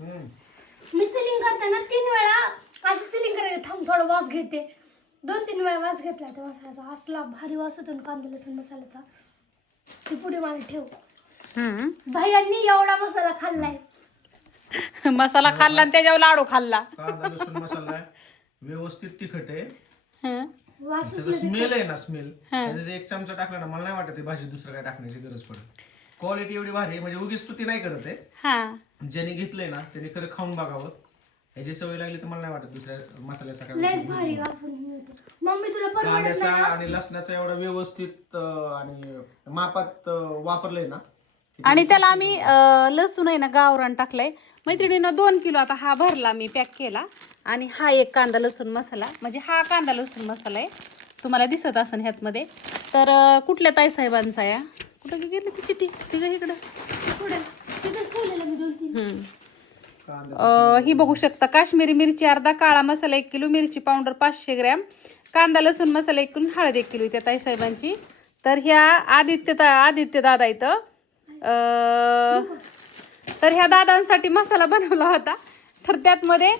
मी ceiling करताना 3 वेळा अशी सिलिंग करायची, थांब थोडा वास घेते. 2-3 वेळा वास घेतला त्या मसाल्याचा, असला भारी वास होतो ना कांदा लसूण मसाल्याचा. ती पुढे मला ठेव. भैयांनी एवढा मसाला खाल्लाय. मसाला खाल्ला आणि त्याच्यावर लाडू खाल्ला. कांदा लसूण मसाला आहे, व्यवस्थित तिखट आहे. वास त्याचा स्मेल आहे ना, स्मेल त्याचा एक चमचा टाकला ना, मला नाही वाटत ती भाजी दुसरं काय टाकण्याची गरज पडत. क्वालिटी एवढी भारी आहे, म्हणजे उगीच ती नाही करत आहे. ज्याने घेतलंय ना त्याने खरं खाऊन बघावं. याची सवय लागली तर मला नाही वाटत दुसऱ्या मसाल्याचा लयच भारी वास होतो. मम्मी तुला परवडत कांद्याचा नाही आणि लसणाचा एवढा व्यवस्थित आणि मापात वापरलंय ना. आणि त्याला आम्ही लसूण आहे ना गावरान टाकलंय. मैत्रिणीनं 2 किलो आता हा भरला मी पॅक केला. आणि हा एक कांदा लसूण मसाला, म्हणजे हा कांदा लसूण मसाला आहे, तुम्हाला दिसत असेल ह्यातमध्ये. तर कुठल्या ताईसाहेबांचा या, कुठं गेली ती चिठ्ठी तिघं इकडं पुढे तिथेच ठेवलेलं मी 2-3. ही बघू शकता. काश्मीरी मिरची अर्धा, काळा मसाला 1 किलो, मिरची पावडर 500 ग्रॅम, कांदा लसूण मसाला 1 किलो, हळद 1 किलो त्या ताईसाहेबांची. तर ह्या आदित्य दादा इथं तर ह्या दादांसाठी मसाला बनवला होता. तर त्यातमध्ये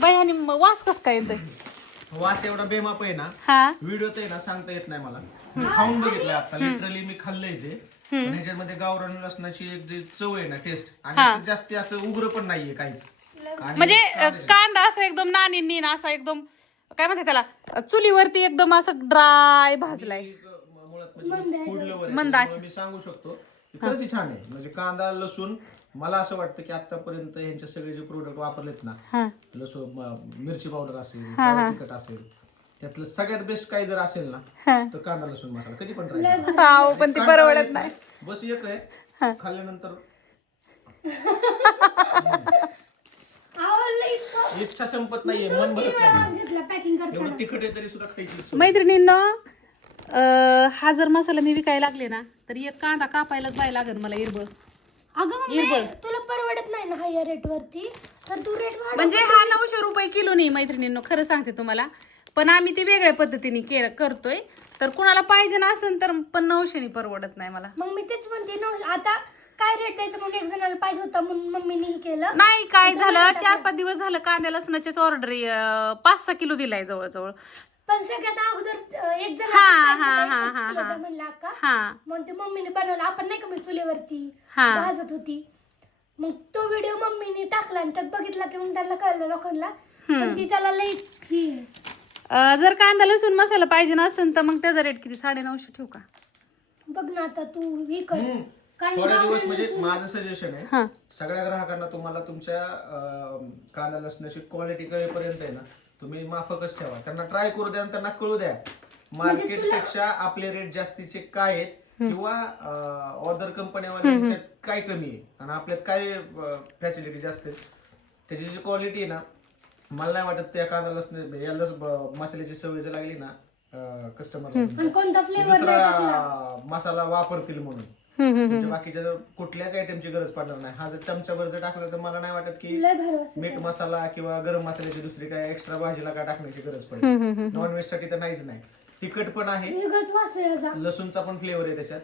बयानी वास कस काय येतोय, वास एवढा बेमाप आहे ना, हा व्हिडिओत आहे ना सांगता येत नाही मला. मी खाऊन बघितलंय आता, लिटरली मी खाल्लंय ते. पण ह्याच्यामध्ये गावरान लसणाची एक जी चव आहे ना, टेस्ट, आणि जास्ती असं उग्र पण नाहीये काहीच. आणि म्हणजे कांदा असा एकदम नानी नीन असा एकदम काय म्हणते त्याला, चुलीवरती एकदम असं ड्राय भाजलाय. मुळात म्हणजे फोडलं वर आहे, त्यामुळे मी सांगू शकतो की खरंच छान आहे. म्हणजे कांदा लसूण, मला असं वाटतं की आतापर्यंत यांचे सगळे जे प्रोडक्ट वापरलेत ना, लसूण मिरची पावडर असेल, काळं तिखट असेल, त्यातलं सगळ्यात बेस्ट काही जर असेल ना तर कांदा लसूण मसाला. कधी पण ट्राय पण ती परवडत नाही. बस एक आहे, खाल्ल्यानंतर इच्छा संपत नाहीये, मन भरत नाही. पॅकिंग करताना एवढं तिखट आहे तरी सुद्धा खायची. मैत्रिणींना हा जर मसाला मी विकायला लागले ना तर एक कांदा कापायलाच जायला लागेल मला इरबळ. अगं मम्मी तुला परवडत नाही ना हाय रेट वरती, तर तू रेट वाढव. म्हणजे हा 900 रुपये किलो नाही मैत्रिणींनो, खरं सांगते तुम्हाला. पण आम्ही ते वेगळ्या पद्धतीने करतोय. तर कुणाला पाहिजे ना असेल तर पण 900 परवडत नाही मला. मग मी तेच म्हणते ना, आता काय रेट द्यायचं म्हणून एक जणाला पाहिजे होता म्हणून मम्मीने हे केलं. नाही काय झालं, 4-5 दिवस झालं कांद्या लसणाच्याच ऑर्डर 5-6 किलो दिलाय जवळजवळ. पण सगळ्यात अगोदर एक जण म्हणला अक्का, मग ते मम्मीने बनवलं. आपण नाही का मी चुलीवरती भाजत होती, मग तो व्हिडिओ मम्मीने टाकला आणि त्यात बघितला की मग त्याला कळलं लोकांना. पण ती त्याला लई जर कांदा लसूण मसाला पाहिजे ना असेल तर मग त्याचा रेट किती, 950 ठेवू का? बघ ना आता तू हे कर. थोडे दिवस म्हणजे माझं सजेशन आहे सगळ्या ग्राहकांना, तुम्हाला तुमच्या कांदा लसणाची क्वालिटी कळेपर्यंत आहे ना, तुम्ही माफकच ठेवा. त्यांना ट्राय करू द्या आणि त्यांना कळू द्या मार्केट पेक्षा आपले रेट जास्तीचे काय आहेत किंवा अदर कंपन्यावाल्यांच्या काय कमी आहे आणि आपल्यात काय फॅसिलिटी जास्त आहेत. त्याची जी क्वालिटी आहे ना, मला नाही वाटत त्या कांदा लसण या मसाल्याची सवय जर लागली ना कस्टमर, कोणता फ्लेवर मसाला वापरतील म्हणून म्हणजे बाकीच्या कुठल्याच आयटमची गरज पडणार नाही. हा जर चमचाभर जर टाकला तर मला नाही वाटत की मीठ मसाला किंवा गरम मसाल्याची दुसरी काय एक्स्ट्रा भाजीला काय टाकण्याची गरज पडेल. नॉनव्हेज साठी तर नाहीच नाही. तिखट पण आहे, लसूणचा पण फ्लेवर आहे त्याच्यात,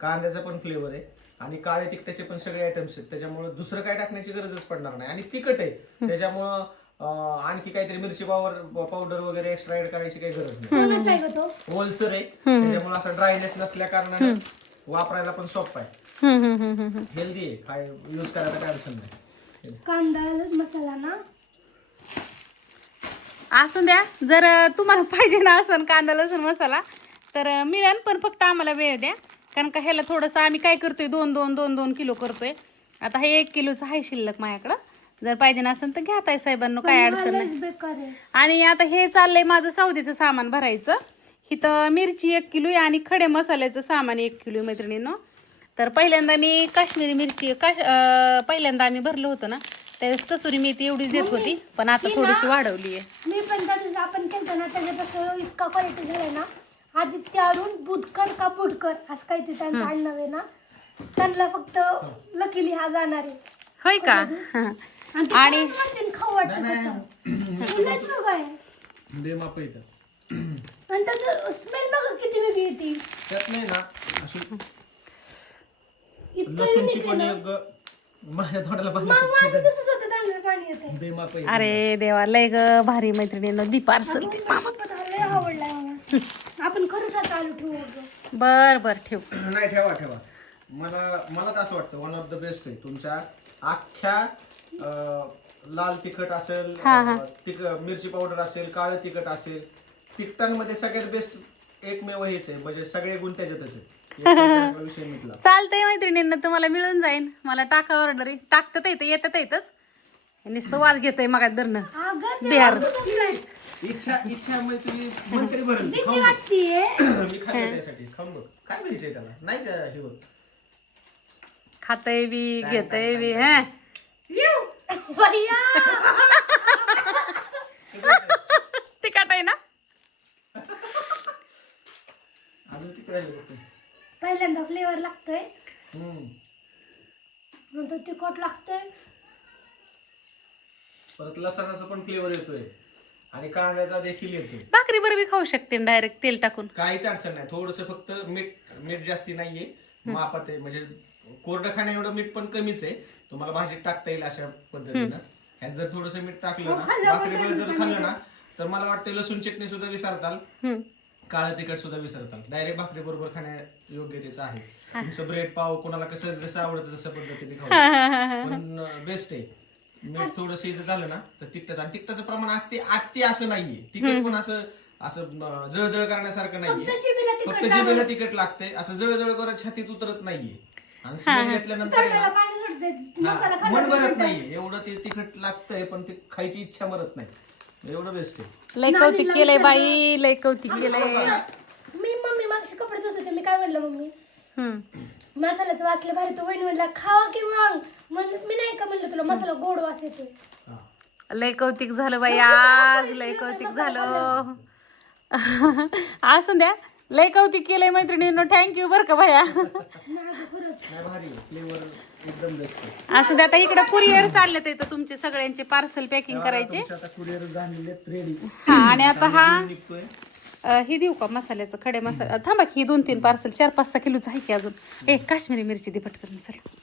कांद्याचा पण फ्लेवर आहे आणि काळे तिखटाचे पण सगळे आयटम्स आहेत. त्याच्यामुळे दुसरं काय टाकण्याची गरजच पडणार नाही. आणि तिखट आहे त्याच्यामुळं आणखी काहीतरी मिरची पावडर वगैरे एक्स्ट्रा ऍड करायची काही गरज नाही. ओलसर आहे त्याच्यामुळे असं ड्रायनेस नसल्या कारणाने वापरायला पण सोपं आहे, हेल्दी आहे, काय यूज करायला काय अडचण नाही. कांदा मसाला ना असू द्या. जर तुम्हाला पाहिजे ना असं कांदा लसूण मसाला तर मिळेल, पण फक्त आम्हाला वेळ द्या. कारण का ह्याला थोडंसं आम्ही काय करतोय 2-2 किलो करतोय. आता हे 1 किलोचं आहे शिल्लक माझ्याकडं. जर पाहिजे नसेल तर घ्या ताई साहेबांनो, काय अडचण नाही. आणि आता हे चाललंय माझं सौदेचं सामान भरायचं. इथं मिरची 1 किलो आणि खडे मसाल्याचं सामान 1 किलो मैत्रिणींनो. तर पहिल्यांदा मी काश्मीरी मिरची पहिल्यांदा आम्ही भरलं होतं ना त्यावेळेस कसुरी मेथी एवढीच देत होती, पण आता थोडीशी वाढवली आहे. मी पण आपण केलं ना त्याच्यापासून इतका क्वालिटी झालाय ना. आदित्य अरुण बुधकर का बुडकर असं काही ते त्यांचं आडनाव आहे ना, त्यांना फक्त लकीली हा जाणार आहे. होय का? आणि खाऊ वाटत आणि त्याचं स्मेल बघा किती वेगळी येते. त्यात नाही ना अशी लसूणची पण एक माझ्या तोंडाला पाणी मग माझं तसंच होतं, तोंडाला पाणी येतंय. बेमाप आहे. अरे देवा लय ग भारी मैत्रिणीनं दी पार्सल दे. शपथ, लय आवडलाय मला. आपण खरंच आता आलो ठेवू अगं. बर बर ठेव. नाही ठेवा मला तर असं वाटतं वन ऑफ द बेस्ट आहे तुमच्या अख्ख्या लाल तिखट असेल, मिरची पावडर असेल, काळं तिखट असेल, तिखटांमध्ये सगळ्यात बेस्ट एकमेव हेच आहे, म्हणजे सगळे गुण त्याच्यातच आहे. विषय मिटला. चालतंय मैत्रिणींना, तुम्हाला मिळून जाईन. मला टाका ऑर्डर, टाकतात येतच नुसतं वाज घेतोय मग धरणं अगं, ते बिहार. वाजतच नाही. इच्छा म्हणजे तुम्ही मंत्री भरल भीती वाटतेय. मी खाल्लं त्यासाठी खाऊन बघ काय पाहिजे त्याला नाही का हे होत. खातय बी घेतय बी. हा भैया, तिखट आहे ना. अजून किती राहिले बघ. पहिल्यांदा फ्लेवर लागतोय, हम्म. नंतर तिखट लागतोय, परत लसणाचा पण फ्लेवर येतोय आणि कांद्याचा देखील येतोय. भाकरी बरोबर खाऊ शकते डायरेक्ट तेल टाकून. काहीच अडचण नाही. थोडस फक्त मीठ जास्ती नाहीये, मापात आहे. म्हणजे कोरडं खाण्या एवढं मीठ पण कमीच आहे, तुम्हाला भाजीत टाकता येईल अशा पद्धतीनं. ह्यात जर थोडस मीठ टाकलं ना, भाकरी बरोबर जर खाल्लं ना, तर मला वाटतं लसूण चटणी सुद्धा विसरताल, काळं तिखट सुद्धा विसरताल. डायरेक्ट भाकरी बरोबर खाण्या योग्यतेचं आहे. तुमचं ब्रेड पाव कोणाला कसं जसं आवडतं तसं पद्धतीने खाऊ, पण बेस्ट आहे. मीठ थोडंसं इथं झालं ना तर तिखटाचं, आणि तिखटाचं प्रमाण अति असं नाहीये. तिखट पण असं जळजळ करण्यासारखं नाहीये, फक्त जिभेला तिखट लागतंय. असं जळजळ करत छातीत उतरत नाहीये, आणि स्मेल घेतल्यानंतर तोंडाला पाणी सुटतंय. मसाला मन खाल्ल्यावर भरत नाहीये. एवढं ते तिखट लागतंय पण ते खायची इच्छा मरत नाही. एवढं बेस्ट आहे. लय कौतिक केलंय बाई, लय कौतिक केलंय. मी मम्मी मागशी कपडे धुत होते, मी काय म्हणलं मम्मी, मसाल्याचं वासलं भारी, तो वहिनी म्हणला खावा की मग. मी नाही का म्हणलं तुला मसाला गोड वास येतोय. लय कौतिक झालं बाई आज, लय कौतिक झालं. असं द्या, लय कौतिक केलंय मैत्रिणींनो. थँक्यू बरं का भया. नाही भारी फ्लेवर एकदम बेस्ट आहे. असू द्या. आता इकडे कुरिअर चाललेत तर तुमचे सगळ्यांचे पार्सल पॅकिंग करायचे. आता कुरिअर झालेले रेडी. हा, आणि आता हा निघतोय. हे देऊ का मसाल्याचं, खडे मसाला. थांबा की 2-3 पार्सल 4-5-6 किलोचं आहे की अजून. काश्मीरी मिरची दे पटकन. चला